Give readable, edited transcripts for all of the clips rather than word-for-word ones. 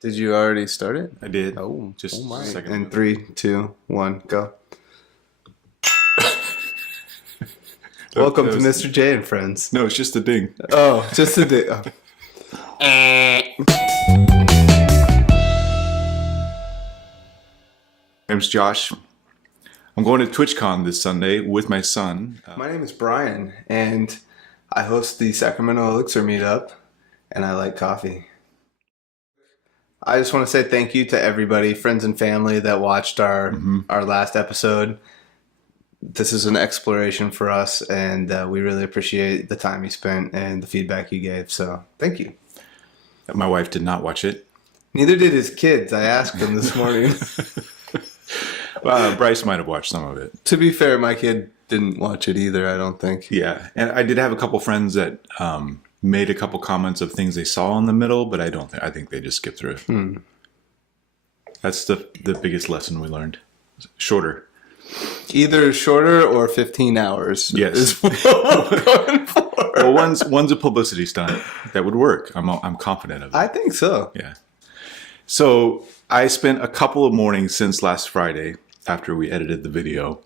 Did you already start it? I did. Oh, Just my. a second In ago. 3, 2, 1, go. Welcome That to was- Mr. J and Friends. No, it's just a ding. Oh, just a day. Oh. My name's Josh. I'm going to TwitchCon this Sunday with my son. My name is Brian, and I host the Sacramento Elixir meetup, and I like coffee. I just want to say thank you to everybody, friends and family that watched our last episode. This is an exploration for us, and we really appreciate the time you spent and the feedback you gave. So thank you. My wife did not watch it. Neither did his kids. I asked them this morning. Bryce might have watched some of it. To be fair, my kid didn't watch it either, I don't think. Yeah, and I did have a couple friends that made a couple comments of things they saw in the middle, but I think they just skipped through it. That's the biggest lesson we learned. Shorter. Either shorter or 15 hours. Yes. Is what we're going for. Well, one's a publicity stunt that would work. I'm confident of it. I think so. Yeah. So I spent a couple of mornings since last Friday after we edited the video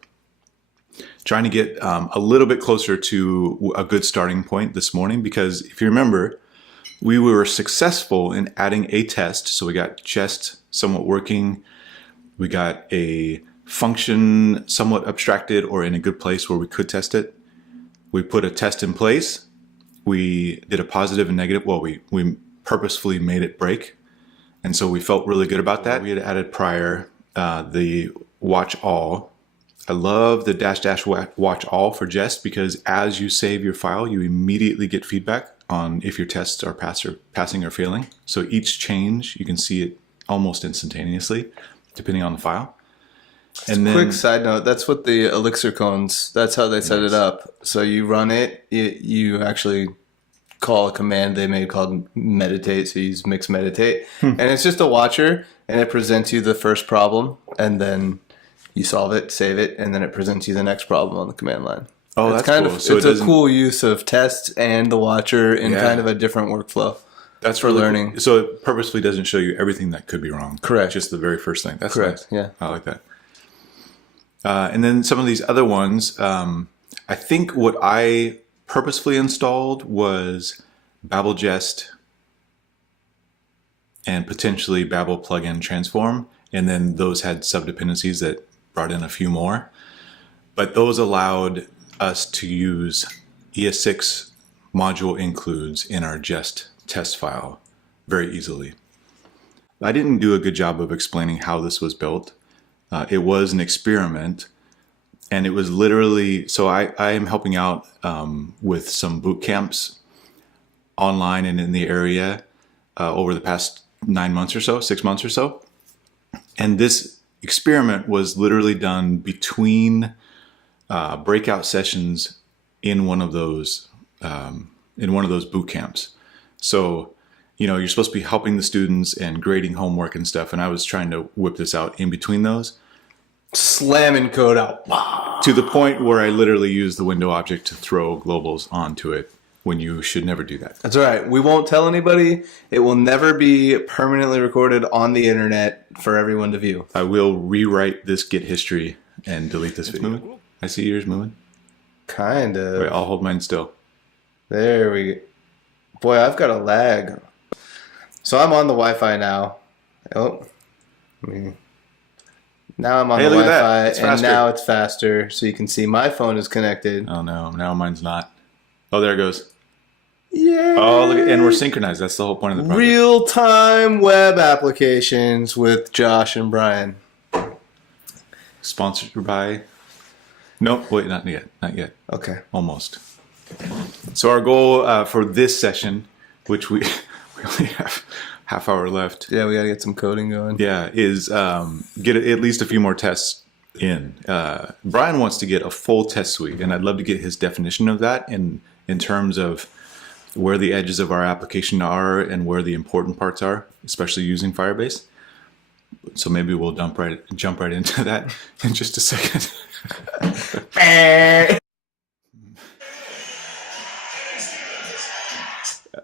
trying to get a little bit closer to a good starting point this morning, because if you remember, we were successful in adding a test. So we got Jest somewhat working. We got a function somewhat abstracted or in a good place where we could test it. We put a test in place. We did a positive and negative. Well, we purposefully made it break. And so we felt really good about that. We had added prior the watch all. I love the -- watch all for Jest, because as you save your file, you immediately get feedback on if your tests are passing or failing. So each change, you can see it almost instantaneously, depending on the file. And then, Quick side note, that's what the Elixir cones, that's how they set it up. So you run it, you actually call a command they made called meditate, so you use mix meditate. And it's just a watcher, and it presents you the first problem, and then you solve it, save it, and then it presents you the next problem on the command line. oh, It's that's kind cool. of So it's a cool use of tests and the watcher in Yeah. kind of a different workflow. That's for really learning. cool. So it purposely doesn't show you everything that could be wrong. Correct. Just the very first thing. That's Correct, nice. yeah. I like that. And then some of these other ones, I think what I purposefully installed was Babel Jest and potentially Babel plugin transform. And then those had subdependencies that brought in a few more. But those allowed us to use ES6 module includes in our Jest test file very easily. I didn't do a good job of explaining how this was built. It was an experiment, and it was literally, so I am helping out with some boot camps online and in the area over the past 9 months or so, 6 months or so. And this experiment was literally done between breakout sessions in one of those boot camps. So, you're supposed to be helping the students and grading homework and stuff. And I was trying to whip this out in between those. Slamming code out. To the point where I literally used the window object to throw globals onto it when you should never do that. That's all right. We won't tell anybody. It will never be permanently recorded on the internet for everyone to view. I will rewrite this Git history and delete this video. Moving. I see yours moving. Kind of. Wait, I'll hold mine still. There we go. Boy, I've got a lag. So I'm on the Wi-Fi now. Oh. Now I'm on Hey, the look at that. Wi-Fi, It's and faster. now it's faster. So you can see my phone is connected. Oh no, now mine's not. Oh, there it goes. Yeah. Oh, look, and we're synchronized. That's the whole point of the project. Real-time web applications with Josh and Brian. Sponsored by... Nope, wait, not yet. Not yet. Okay. Almost. So our goal for this session, which we only have half hour left, Yeah, we got to get some coding going. yeah, is get at least a few more tests in. Brian wants to get a full test suite, and I'd love to get his definition of that in terms of where the edges of our application are and where the important parts are, especially using Firebase. So maybe we'll jump right into that in just a second.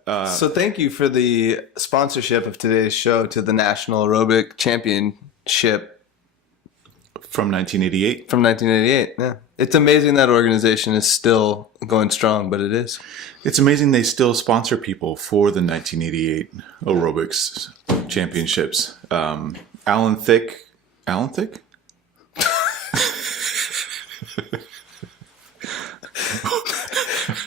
So thank you for the sponsorship of today's show to the National Aerobic Championship from 1988. from 1988. Yeah, it's amazing that organization is still going strong, but it is. It's amazing they still sponsor people for the 1988 aerobics championships. Alan Thicke.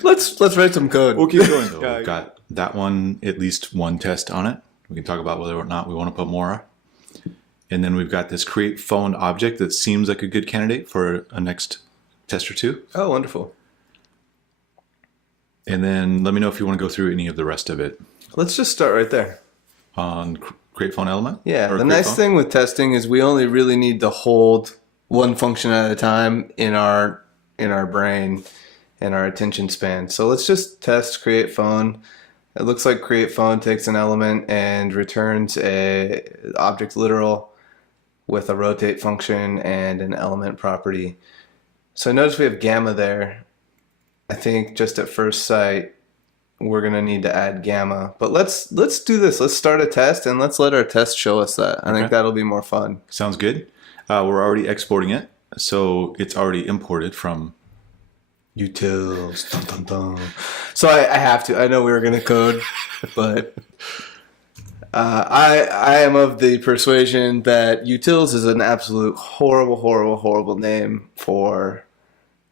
Let's write some code. We'll keep going. So we've got that one, at least one test on it. We can talk about whether or not we want to put more. And then we've got this create phone object that seems like a good candidate for a next test or two. Oh, wonderful. And then let me know if you want to go through any of the rest of it. Let's just start right there. On create phone element? Yeah, the nice thing with testing is we only really need to hold one function at a time in our brain and our attention span. So let's just test create phone. It looks like create phone takes an element and returns a object literal with a rotate function and an element property. So notice we have gamma there. I think just at first sight we're gonna need to add gamma. But let's do this. Let's start a test and let's let our test show us that. I think that'll be more fun. Sounds good. We're already exporting it, so it's already imported from utils. Dun, dun, dun. So I have to. I know we were gonna code, but I am of the persuasion that utils is an absolute horrible name for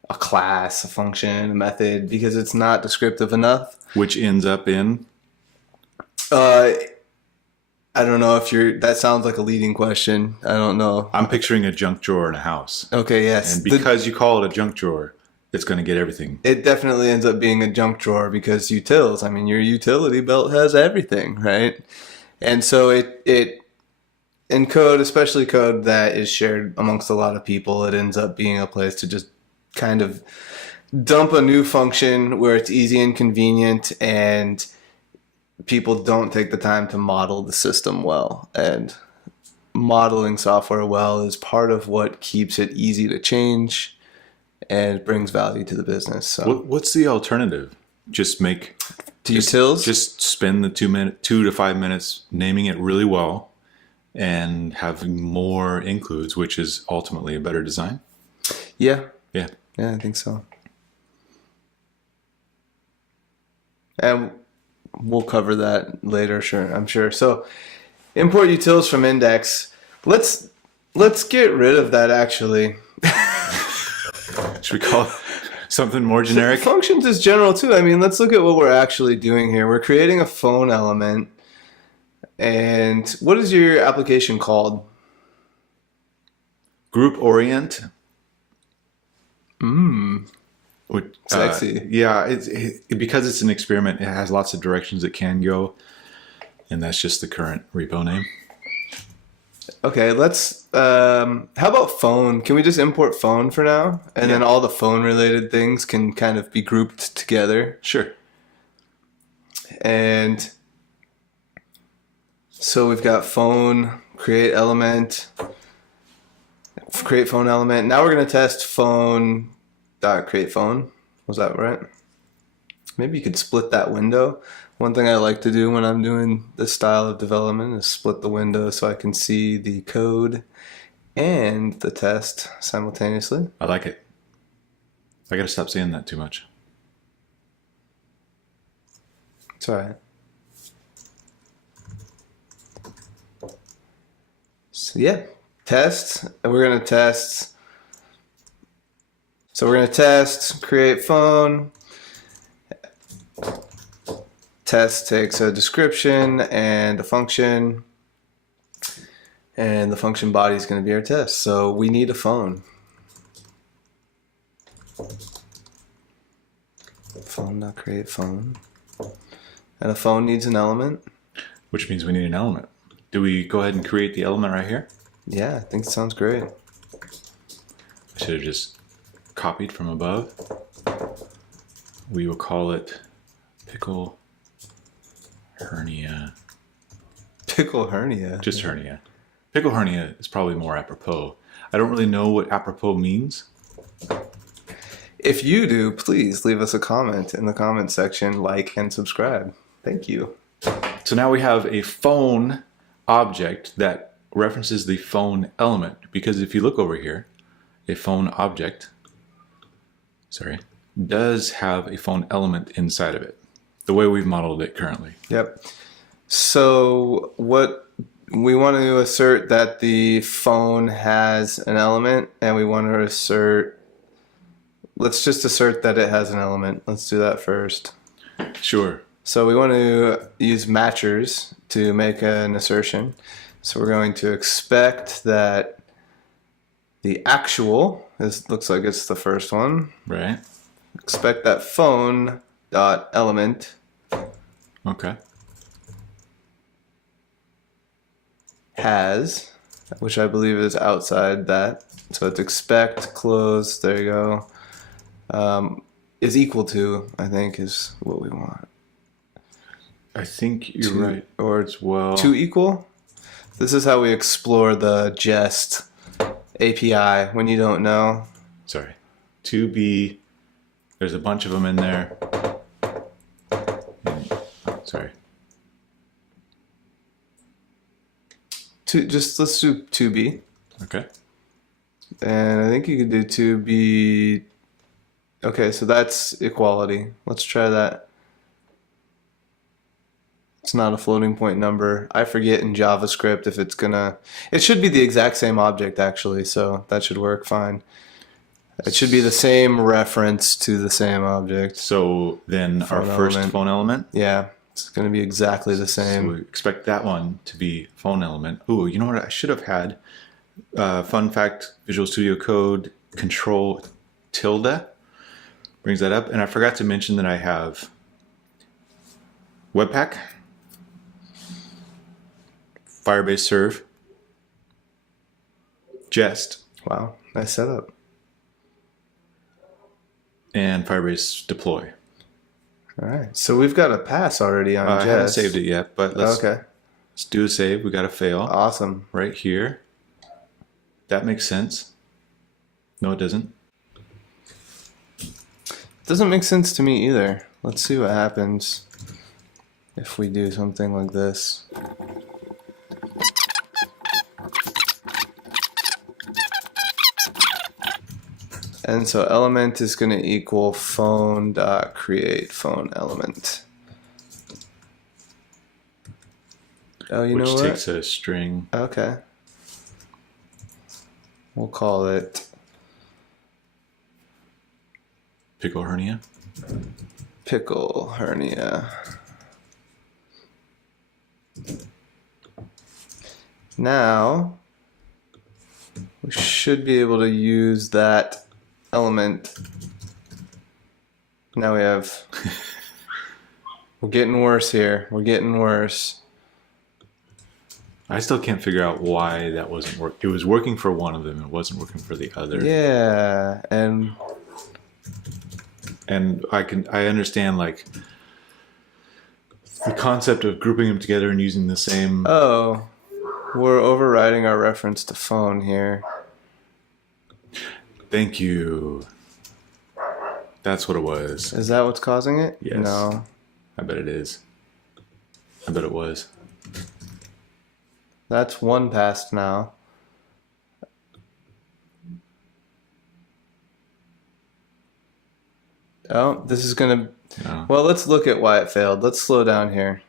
a class, a function, a method, because it's not descriptive enough. Which ends up in? I don't know if that sounds like a leading question. I don't know. I'm picturing a junk drawer in a house. Okay, yes. And because you call it a junk drawer, it's going to get everything. It definitely ends up being a junk drawer because utils, I mean, your utility belt has everything, right? And so it in code, especially code that is shared amongst a lot of people, it ends up being a place to just kind of dump a new function where it's easy and convenient, and people don't take the time to model the system well. And modeling software well is part of what keeps it easy to change and brings value to the business. So what's the alternative? Just make utils? Just spend the 2 to 5 minutes naming it really well and having more includes, which is ultimately a better design. Yeah, Yeah, I think so. And we'll cover that later, sure, I'm sure. So import utils from index. Let's get rid of that actually. Should we call it something more generic? Functions is general too. I mean, let's look at what we're actually doing here. We're creating a phone element. And what is your application called? Group orient. Sexy. Yeah, because it's an experiment, it has lots of directions it can go. And that's just the current repo name. Okay, let's, how about phone? Can we just import phone for now? And then all the phone related things can kind of be grouped together. Sure. And so we've got phone, create element, create phone element. Now we're going to test phone dot create phone. Was that right? Maybe you could split that window. One thing I like to do when I'm doing this style of development is split the window so I can see the code and the test simultaneously. I like it. I got to stop saying that too much. It's all right. So yeah, test, and we're going to test. So we're going to test create phone. Test takes a description and a function, and the function body is going to be our test. So we need a phone. Phone.create phone. And a phone needs an element. Which means we need an element. Do we go ahead and create the element right here? Yeah, I think it sounds great. I should have just copied from above. We will call it pickle hernia. Pickle hernia? Just hernia. Pickle hernia is probably more apropos. I don't really know what apropos means. If you do, please leave us a comment in the comment section, like and subscribe. Thank you. So now we have a phone object that references the phone element, because if you look over here, a phone object, does have a phone element inside of it, the way we've modeled it currently. Yep. So what we want to assert that the phone has an element, and we want to assert, let's just assert that it has an element. Let's do that first. Sure. So we want to use matchers to make an assertion. So we're going to expect that the actual looks like it's the first one. Right. Expect that phone dot element Okay. has, which I believe is outside that. So it's expect close. There you go. Is equal to, I think, is what we want. I think you're right. Or As well. to equal. This is how we explore the Jest API when you don't know. Sorry. To be. There's a bunch of them in there. Sorry. Let's do 2b. Okay. And I think you could do 2b. Okay, so that's equality. Let's try that. It's not a floating point number. I forget in JavaScript if it's gonna. It should be the exact same object actually, so that should work fine. It should be the same reference to the same object. So then our first phone element. Yeah, it's gonna be exactly the same. So we expect that one to be phone element. Ooh, you know what? I should have had. Fun fact: Visual Studio Code control tilde brings that up, and I forgot to mention that I have Webpack, Firebase serve, Jest. Wow, nice setup. And Firebase deploy. All right, so we've got a pass already on Jest. I haven't saved it yet, but let's do a save. We got a fail. Awesome. Right here. That makes sense. No, it doesn't. Doesn't make sense to me either. Let's see what happens if we do something like this. And so element is going to equal phone dot create phone element. Oh, you know what? Which takes a string. Okay. We'll call it Pickle hernia. pickle hernia. Now we should be able to use that element. Now we have. We're getting worse here. We're getting worse. I still can't figure out why that wasn't working. It was working for one of them. It wasn't working for the other. Yeah, and I understand like the concept of grouping them together and using the same. oh, we're overriding our reference to phone here. Thank you. That's what it was. Is that what's causing it? Yes. No. I bet it is. I bet it was. That's one past now. Oh, this is gonna. No. Well, let's look at why it failed. Let's slow down here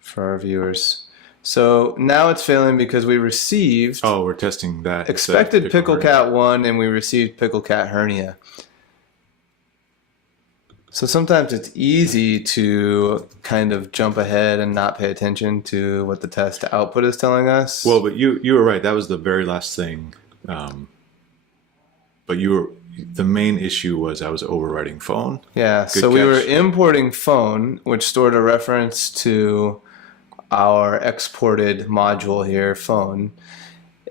for our viewers. So now it's failing because we received Oh, we're testing that. expected pickle hernia. cat 1 and we received pickle cat hernia. So sometimes it's easy to kind of jump ahead and not pay attention to what the test output is telling us. Well, but you were right. That was the very last thing. But the main issue was I was overriding phone. Yeah, Good so we were catch. importing phone, which stored a reference to our exported module here, phone.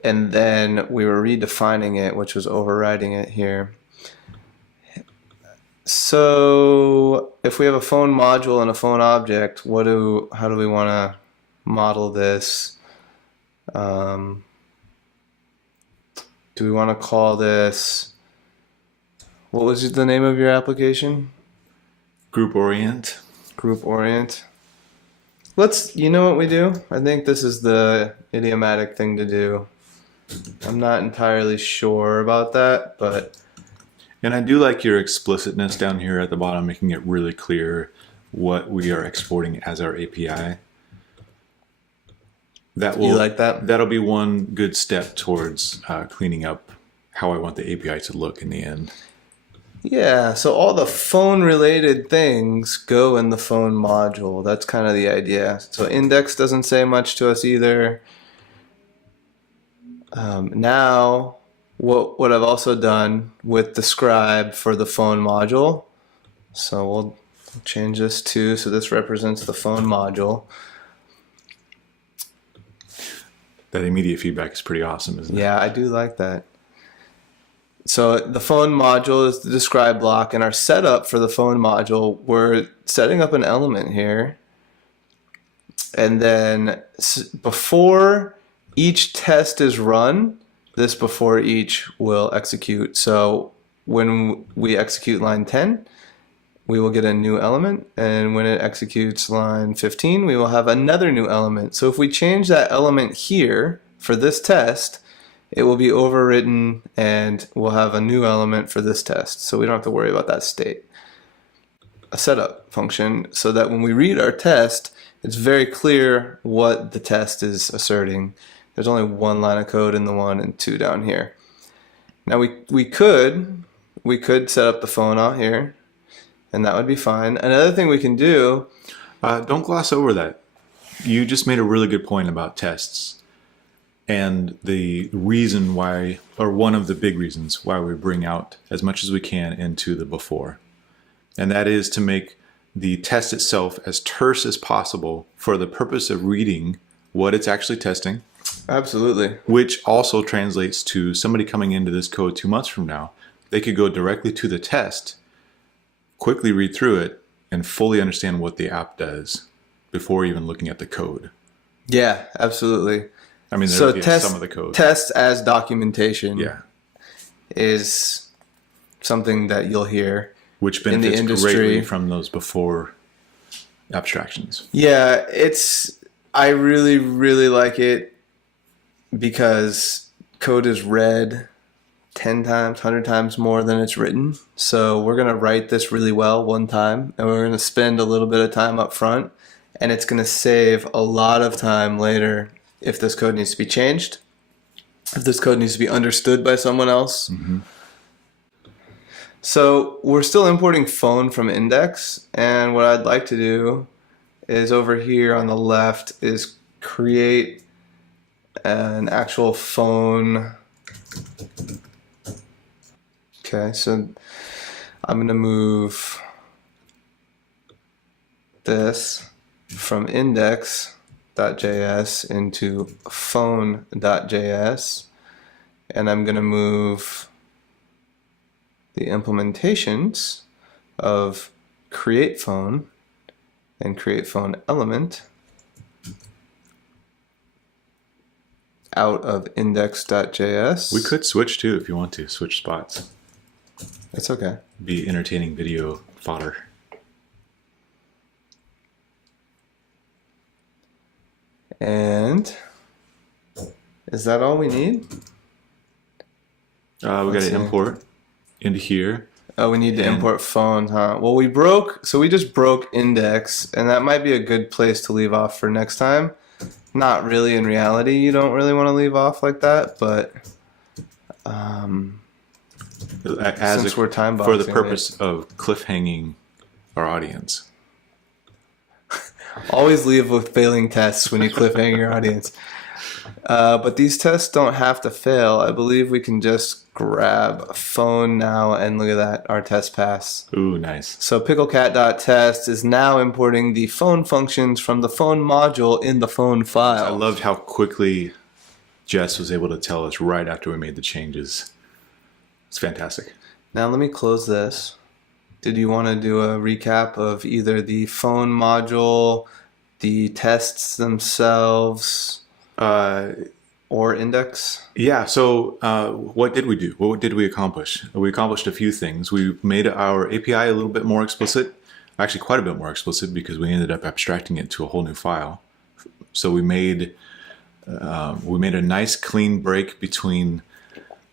And then we were redefining it, which was overriding it here. So if we have a phone module and a phone object, how do we want to model this? Do we want to call this, what was the name of your application? Group orient. Group orient. You know what we do? I think this is the idiomatic thing to do. I'm not entirely sure about that, but... And I do like your explicitness down here at the bottom, making it really clear what we are exporting as our API. You like that? That'll be one good step towards cleaning up how I want the API to look in the end. Yeah, so all the phone-related things go in the phone module. That's kind of the idea. So index doesn't say much to us either. Now, what I've also done with describe for the phone module, so we'll change this too, so this represents the phone module. That immediate feedback is pretty awesome, isn't it? Yeah, I do like that. So the phone module is the describe block, and our setup for the phone module, we're setting up an element here. And then before each test is run, this before each will execute. So when we execute line 10, we will get a new element. And when it executes line 15, we will have another new element. So if we change that element here for this test, it will be overwritten and we'll have a new element for this test. So we don't have to worry about that state. A setup function so that when we read our test, it's very clear what the test is asserting. There's only one line of code in the 1 and 2 down here. Now we could set up the phone out here, and that would be fine. Another thing we can do... don't gloss over that. You just made a really good point about tests. And the reason why, or one of the big reasons why we bring out as much as we can into the before. And that is to make the test itself as terse as possible for the purpose of reading what it's actually testing. Absolutely. Which also translates to somebody coming into this code 2 months from now. They could go directly to the test, quickly read through it, and fully understand what the app does before even looking at the code. Yeah, absolutely. I mean, so there's some of the code. Test as documentation yeah. is something that you'll hear which benefits in the industry greatly from those before abstractions. Yeah, I really, really like it because code is read 10 times, 100 times more than it's written. So we're going to write this really well one time, and we're going to spend a little bit of time up front, and it's going to save a lot of time later if this code needs to be changed, if this code needs to be understood by someone else. Mm-hmm. So we're still importing phone from index, and what I'd like to do is over here on the left is create an actual phone. Okay, so I'm going to move this from index.js into phone.js, and I'm going to move the implementations of create phone and create phone element out of index.js. We could switch too if you want to, switch spots. It's okay. Be entertaining video fodder. And is that all we need? We got to import into here. Oh, we need to import phone, huh? Well, we just broke index, and that might be a good place to leave off for next time. Not really in reality, you don't really want to leave off like that, but since we're time boxing for the purpose of cliffhanging our audience. Always leave with failing tests when you cliffhang your audience. But these tests don't have to fail. I believe we can just grab a phone now, and look at that, our test pass. Ooh, nice. So picklecat.test is now importing the phone functions from the phone module in the phone file. I loved how quickly Jess was able to tell us right after we made the changes. It's fantastic. Now let me close this. Did you want to do a recap of either the phone module, the tests themselves, or index? Yeah, so what did we do? What did we accomplish? We accomplished a few things. We made our API a little bit more explicit. actually quite a bit more explicit because we ended up abstracting it to a whole new file. So we made a nice clean break between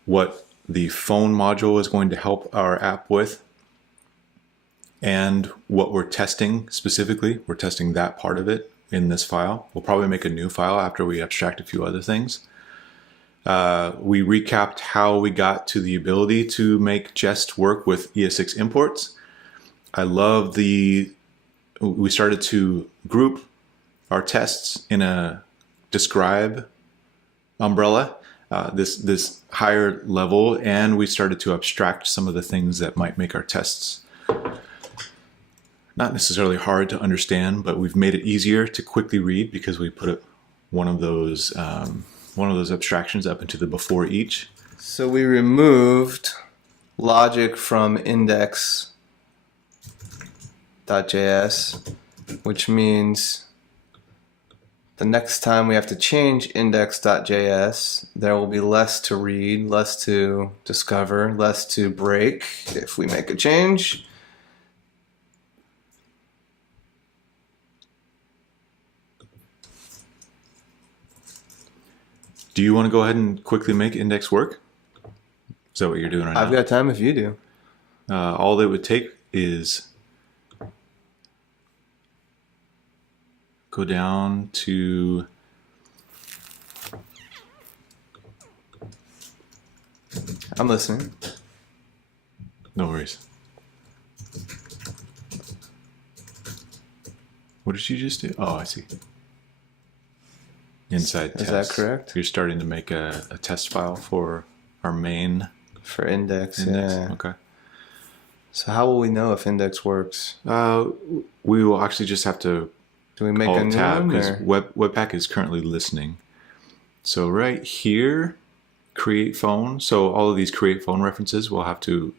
what the phone module is going to help our app with and what we're testing specifically. We're testing that part of it in this file. We'll probably make a new file after we abstract a few other things. We recapped how we got to the ability to make Jest work with ES6 imports. We started to group our tests in a describe umbrella, this higher level, and we started to abstract some of the things that might make our tests not necessarily hard to understand, but we've made it easier to quickly read because we put one of those abstractions up into the before each. So we removed logic from index.js, which means the next time we have to change index.js, there will be less to read, less to discover, less to break if we make a change. Do you want to go ahead and quickly make index work? Is that what you're doing right now? I've got time if you do. All it would take is go down to I'm listening. no worries. What did you just do? Oh, I see. Inside Is test. that correct? You're starting to make a test file for our main For index, index. yeah. Okay. So how will we know if index works? We will actually just have to Do we make call a new tab one? because Or? Webpack is currently listening. So right here, create phone. So all of these create phone references will have to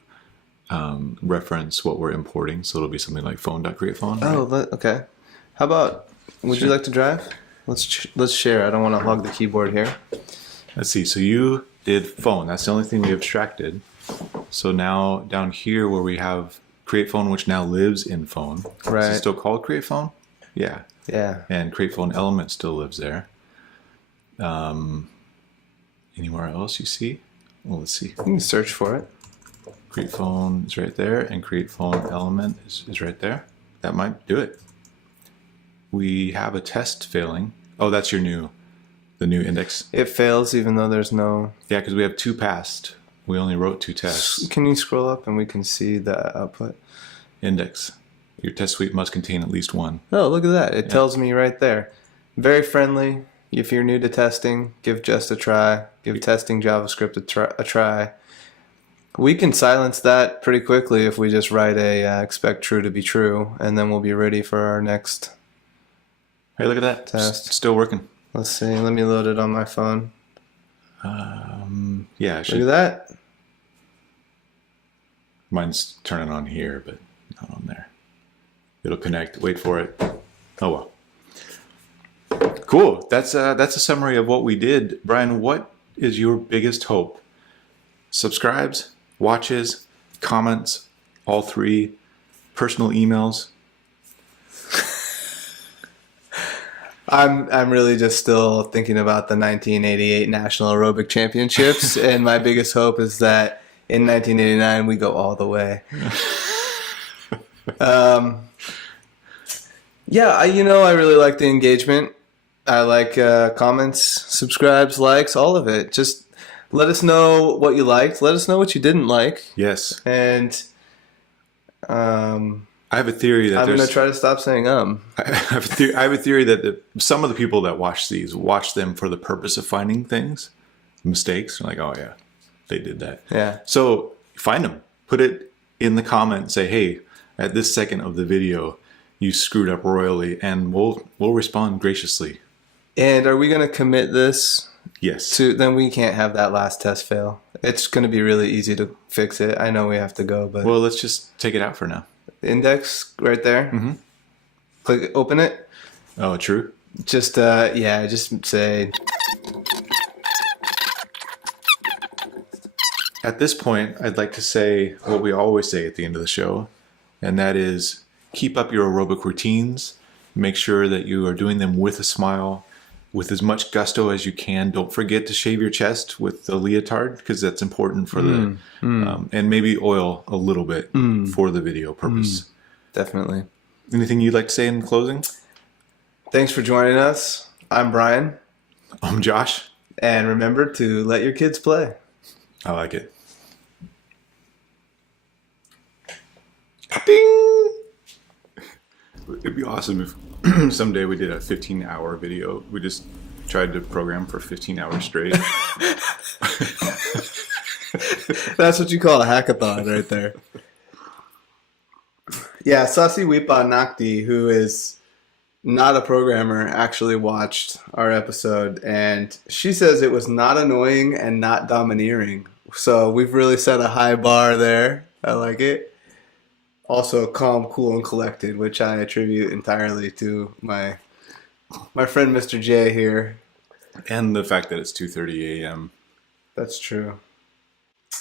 reference what we're importing. So it'll be something like phone.createphone. Oh, okay. How about, would you like to drive? Let's share. I don't want to hog the keyboard here. Let's see. So you did phone. That's the only thing we abstracted. So now down here where we have create phone, which now lives in phone. Right. Is it still called create phone? Yeah. Yeah. And create phone element still lives there. Anywhere else you see? Well, let's see. You can search for it. Create phone is right there, and create phone element is right there. That might do it. We have a test failing. Oh, that's the new index. It fails even though there's no... Yeah, because we have 2 passed. We only wrote 2 tests. Can you scroll up and we can see the output? Index. Your test suite must contain at least 1. Oh, look at that. It tells me right there. Very friendly. If you're new to testing, give Jest a try. Give testing JavaScript a try. We can silence that pretty quickly if we just write a expect true to be true, and then we'll be ready for our next Hey, look at that. test. Still working. Let's see. Let me load it on my phone. Yeah, Look at that. Mine's turning on here, but not on there. It'll connect. Wait for it. Oh well. Cool. That's a summary of what we did. Brian, what is your biggest hope? Subscribes, watches, comments, all 3, personal emails. I'm really just still thinking about the 1988 National Aerobic Championships, and my biggest hope is that in 1989 we go all the way. Yeah, I really like the engagement. I like comments, subscribes, likes, all of it. Just let us know what you liked. Let us know what you didn't like. Yes. And I have a theory that I'm going to try to stop saying I have a theory that some of the people that watch these watch them for the purpose of finding things, mistakes. They're like, oh yeah, they did that. Yeah. So find them, put it in the comment, say, hey, at this second of the video, you screwed up royally, and we'll respond graciously. And are we going to commit this? Yes. Then we can't have that last test fail. It's going to be really easy to fix it. I know we have to go, but Well, let's just take it out for now. index right there. Mm-hmm. Click open it. Oh, true. Just just say. At this point, I'd like to say what we always say at the end of the show, and that is, keep up your aerobic routines. Make sure that you are doing them with a smile, with as much gusto as you can. Don't forget to shave your chest with the leotard, because that's important for and maybe oil a little bit for the video purpose. Definitely. Anything you'd like to say in closing? Thanks for joining us. I'm Brian. I'm Josh. And remember to let your kids play. I like it. Ding! It'd be awesome if someday we did a 15-hour video. We just tried to program for 15 hours straight. That's what you call a hackathon right there. Yeah, Sasi Wipa Nakti, who is not a programmer, actually watched our episode, and she says it was not annoying and not domineering. So we've really set a high bar there. I like it. Also calm, cool, and collected, which I attribute entirely to my friend Mr. J here. And the fact that it's 2:30 a.m. That's true.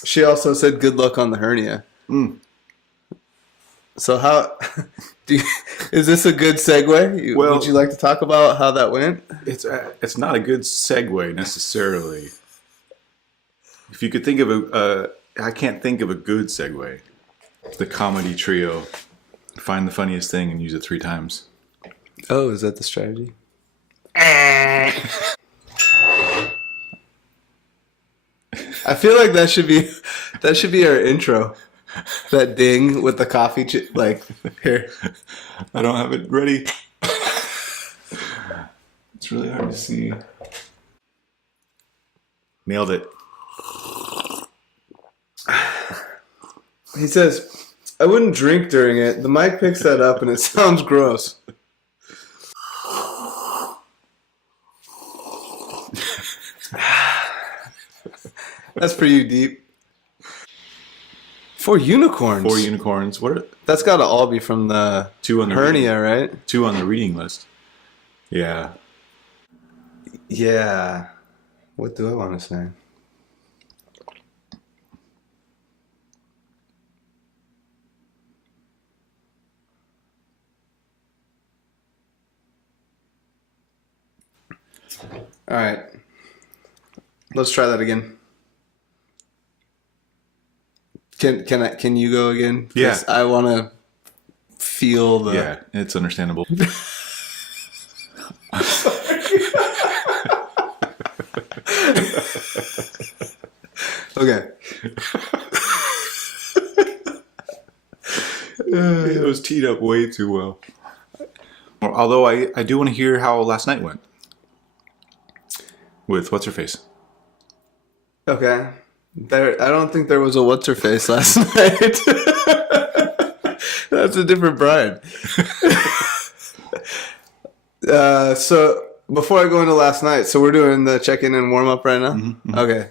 She also said good luck on the hernia. So how is this a good segue? Well, would you like to talk about how that went? It's not a good segue necessarily. If you could think of I can't think of a good segue. The comedy trio. Find the funniest thing and use it 3 times. Oh, is that the strategy? I feel like that should be our intro. That ding with the coffee like here. I don't have it ready. It's really hard to see. Nailed it. He says, I wouldn't drink during it. The mic picks that up and it sounds gross. That's for you, Deep. 4 unicorns. 4 unicorns. That's got to all be from the 2 on the hernia, right? 2 on the reading list. Yeah. Yeah. What do I want to say? All right. Let's try that again. Can you go again? Yeah. I want to feel the... Yeah, it's understandable. Okay. It was teed up way too well. Although I do want to hear how last night went. With what's-her-face. Okay. I don't think there was a what's-her-face last night. That's a different Brian. So before I go into last night, so we're doing the check-in and warm-up right now? Mm-hmm. Okay.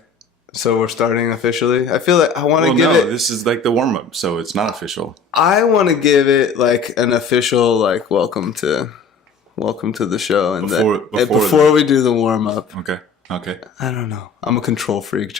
So we're starting officially. I feel like I want to give it... this is like the warm-up, so it's not official. I want to give it like an official, like, welcome to the show. And before we do the warm-up. Okay. I don't know. I'm a control freak.